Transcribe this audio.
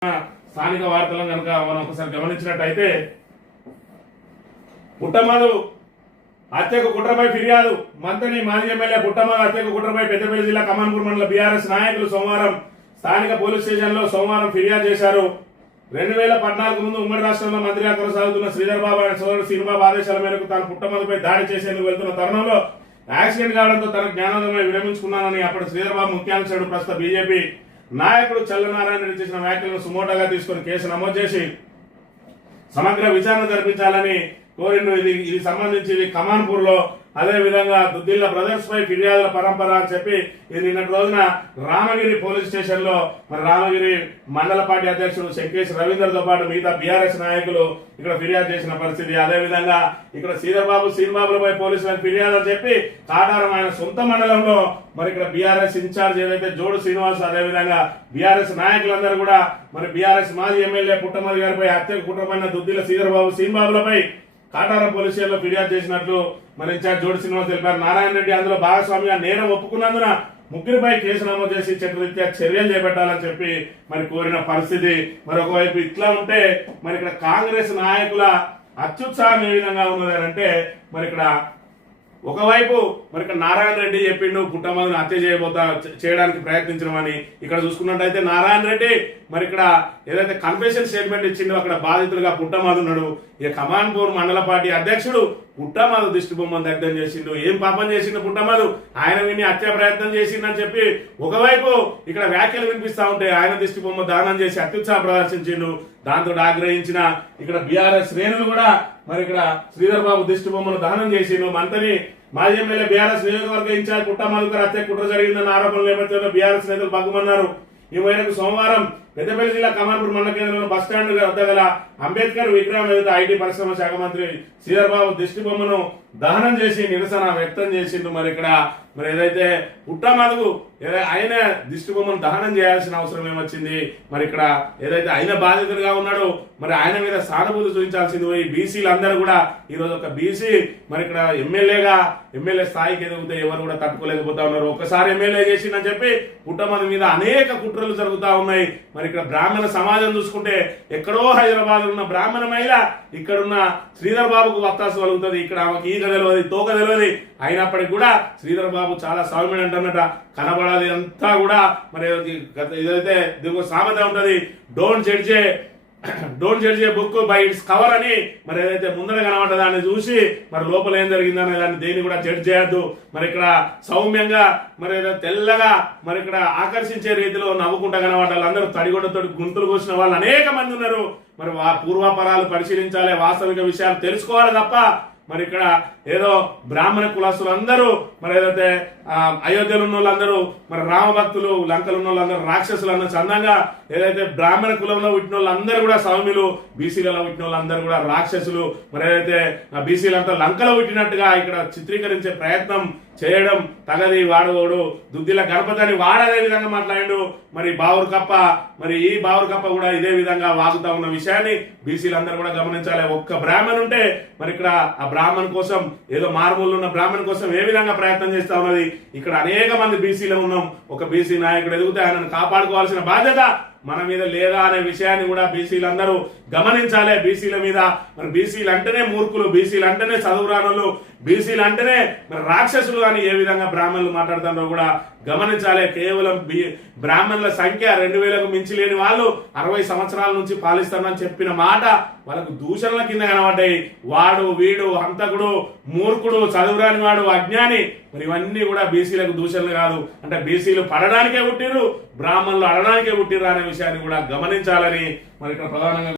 స్థానిక వార్తలను కనుక మనం ఒకసారి గమనించినట్టయితే పుట్టమధు హత్యకు కుట్రపై ఫిర్యాదు మంత్రి మాజీ ఎమ్మెల్యే పుట్టమధు హత్యకు కుట్రపై పెద్దపల్లి జిల్లా కమాన్పూర్ మండల బీఆర్ఎస్ నాయకులు సోమవారం స్థానిక పోలీస్ స్టేషన్లో ఫిర్యాదు చేశారు. 2014 ముందు ఉమ్మడి రాష్ట్రంలో మంత్రిగా కొనసాగుతున్న శ్రీధర్ బాబు ఆయన సోదరుడు శ్రీనుబాబు ఆదేశాల మేరకు తాను పుట్టమధుపై దాడి చేసేందుకు వెళ్తున్న తరుణంలో యాక్సిడెంట్ కావడంతో తన జ్ఞానోదయమై విరమించుకున్నానని అప్పటి శ్రీధర్ బాబు ముఖ్యాంశాడు ప్రస్తుత బీజేపీ నాయకుడు చల్లనారాయణ రెడ్డి చేసిన వ్యాఖ్యలను సుమోటోగా తీసుకుని కేసు నమోదు చేసి సమగ్ర విచారణ జరిపించాలని కోరిండు. ఇది సంబంధించి కమాన్పూర్ లో అదే విధంగా దుద్దిల్ల బ్రదర్స్ పై ఫిర్యాదుల పరంపర అని చెప్పి ఇది నిన్నటి రోజున రామగిరి పోలీస్ స్టేషన్ లో మరి రామగిరి మండల పార్టీ అధ్యక్షుడు శంకేశ్ రవీందర్ తో పాటు మిగతా బీఆర్ఎస్ నాయకులు ఇక్కడ ఫిర్యాదు చేసిన పరిస్థితి. అదే విధంగా ఇక్కడ శ్రీబాబులపై పోలీసులకు ఫిర్యాదు అని చెప్పి కాటారం ఆయన సొంత మండలంలో మరి ఇక్కడ బీఆర్ఎస్ ఇన్ఛార్జ్ ఏదైతే జోడు శ్రీనివాస్ అదే విధంగా బీఆర్ఎస్ నాయకులందరూ కూడా మరి బీఆర్ఎస్ మాజీ ఎమ్మెల్యే పుట్టమధు గారిపై హత్యకు కుట్రమైన దుద్దిల్ల శ్రీబాబులపై కాటారం పోలీస్ స్టేషన్ లో ఫిర్యాదు చేసినట్లు మరి ఇన్ఛార్జ్ జోడు శ్రీనివాస్ తెలిపారు. నారాయణ రెడ్డి అందులో భాగస్వామిగా నేరం ఒప్పుకున్నందున ముగ్గురిపై కేసు నమోదు చేసి చట్టరీత్యా చర్యలు చేపట్టాలని చెప్పి మరి కోరిన పరిస్థితి. మరి ఒకవైపు ఇట్లా ఉంటే మరి ఇక్కడ కాంగ్రెస్ నాయకుల అత్యుత్సాహం ఏ విధంగా ఉన్నది అంటే మరి ఇక్కడ ఒకవైపు మరి ఇక్కడ నారాయణ రెడ్డి చెప్పిండు పుట్టమధుని హత్య చేయడానికి ప్రయత్నించడమని. ఇక్కడ చూసుకున్నట్టయితే నారాయణ రెడ్డి మరి ఇక్కడ ఏదైతే కన్ఫెషన్ స్టేట్మెంట్ ఇచ్చిండో అక్కడ బాధితులుగా పుట్టమధు ఉన్నాడు. ఇక కమాన్పూర్ మండల పార్టీ అధ్యక్షుడు పుట్టమధు దిష్టి బొమ్మను దగ్ధం చేసిండు. ఏం పాపం చేసిండు పుట్టమధు, ఆయన విని హత్య ప్రయత్నం చేసిండని చెప్పి ఒకవైపు ఇక్కడ వ్యాఖ్యలు వినిపిస్తా ఉంటే ఆయన దిష్టి బొమ్మ దానం చేసి అత్యుత్సాహం ప్రదర్శించిండు. దాంతో ఆగ్రహించిన ఇక్కడ బీఆర్ఎస్ శ్రేణులు కూడా మరి ఇక్కడ శ్రీధర్ బాబు దిష్టి బొమ్మను దహనం చేసిండు. మంత్రి మాజీ ఎమ్మెల్యే బీఆర్ఎస్ నియోజకవర్గ ఇన్ఛార్జ్ పుట్టమధు గారు హత్య కుట్ర జరిగిందన్న ఆరోపణల నేపథ్యంలో బీఆర్ఎస్ నేతలు బగ్గుమన్నారు. ఈ మేరకు సోమవారం పెద్దపల్లి జిల్లా కమాన్పూర్ మండల కేంద్రంలో బస్టాండ్ వద్ద గల అంబేద్కర్ విగ్రహం ఎదుట ఐటీ పరిశ్రమ శాఖ మంత్రి శ్రీధర్ బాబు దిష్టి బొమ్మను దహనం చేసి నిరసన వ్యక్తం చేసిండు. మరి ఇక్కడ మరి ఏదైతే పుట్టమధు ఆయన దిష్టి బొమ్మను దహనం చేయాల్సిన అవసరం ఏమొచ్చింది, మరి ఇక్కడ ఏదైతే ఆయన బాధితులుగా ఉన్నాడో మరి ఆయన మీద సానుభూతి చూపించాల్సింది పోయి బీసీలందరూ కూడా ఈ రోజు ఒక బీసీ మరి ఇక్కడ ఎమ్మెల్యే స్థాయికి ఎదిగితే ఎవరు కూడా తట్టుకోలేకపోతా ఉన్నారు. ఒక్కసారి ఎమ్మెల్యే చేసిందని చెప్పి పుట్టమధు మీద అనేక కుట్రలు జరుగుతా ఉన్నాయి. మరి ఇక్కడ బ్రాహ్మణ సమాజం చూసుకుంటే ఎక్కడో హైదరాబాద్ ఉన్న బ్రాహ్మణ మహిళ ఇక్కడున్న శ్రీధర్ బాబుకు వత్తాసు కలుగుతుంది. ఇక్కడ ఆమెకి ఈగ తెలియదు తోక తెలియదు. అయినప్పటికీ కూడా శ్రీధర్ బాబు చాలా సౌమ్యుడు అంటున్నట కనబడాలి అంతా కూడా మరి ఏదైతే దీనికి సామెత ఉంటది, don't judge A book by its cover అని. మరి ఏదైతే ముందర కనబడ్డ దాన్ని చూసి మరి లోపల ఏం జరిగిందనే దాన్ని దేన్ని కూడా జడ్జ్ చేయొద్దు. మరి ఇక్కడ సౌమ్యంగా మరి తెల్లగా మరి ఇక్కడ ఆకర్షించే రీతిలో నవ్వుకుంటా కనబడ్డారు. అందరూ తడిగొడ్డతో గుంతులు కోసిన వాళ్ళు అనేక మంది ఉన్నారు. మరి పూర్వాపరాలు పరిశీలించాలి, వాస్తవిక విషయాలు తెలుసుకోవాలి తప్ప మరి ఇక్కడ ఏదో బ్రాహ్మణ కులస్తులు అందరూ మరి ఏదైతే అయోధ్యలో ఉన్న వాళ్ళందరూ మరి రామభక్తులు, లంకలు ఉన్న వాళ్ళందరూ రాక్షసులు అన్న చందంగా ఏదైతే బ్రాహ్మణ కులంలో పుట్టిన వాళ్ళందరూ కూడా సౌమ్యులు, బీసీలలో పుట్టిన వాళ్ళందరూ కూడా రాక్షసులు, మరి ఏదైతే బీసీలంతా లంకలో పుట్టినట్టుగా ఇక్కడ చిత్రీకరించే ప్రయత్నం చేయడం తగది. వాడు దుద్దిల గణపతిని వాడదే విధంగా మాట్లాడిండు. మరి బావురుకప్ప మరి ఈ బావురుకప్ప కూడా ఇదే విధంగా వాగుతా ఉన్న విషయాన్ని బీసీలందరూ కూడా గమనించాలి. ఒక్క బ్రాహ్మణ్ ఉంటే మరి ఇక్కడ ఆ బ్రాహ్మణ్ కోసం ఏదో మారుమూలు ఉన్న బ్రాహ్మణ్ కోసం ఏ విధంగా ప్రయత్నం చేస్తా ఉన్నది. ఇక్కడ అనేక మంది బీసీలు ఉన్నాం. ఒక బీసీ నాయకుడు ఎదిగితే ఆయనను కాపాడుకోవాల్సిన బాధ్యత మన మీద లేదా అనే విషయాన్ని కూడా బీసీలందరూ గమనించాలి. బీసీల మీద మరి బీసీలు అంటేనే మూర్ఖులు, బీసీలు అంటేనే చదువురానులు, బీసీలు అంటేనే మరి రాక్షసులు అని ఏ విధంగా బ్రాహ్మణులు మాట్లాడుతున్నారో కూడా గమనించాలి. కేవలం బ్రాహ్మణుల సంఖ్య 2000కు మించి లేని వాళ్ళు 60 సంవత్సరాల నుంచి పాలిస్తానని చెప్పిన మాట వాళ్ళకు దూషణల కింద కనబడ్డాయి. వాడు వీడు హంతకుడు, మూర్ఖుడు, చదువురాని వాడు, అజ్ఞాని, మరి ఇవన్నీ కూడా బీసీలకు దూషణలు కాదు. అంటే బీసీలు పడడానికే పుట్టిరు, బ్రాహ్మణులు అడడానికే పుట్టిరు అనే విషయాన్ని కూడా గమనించాలని మరి ఇక్కడ ప్రధానంగా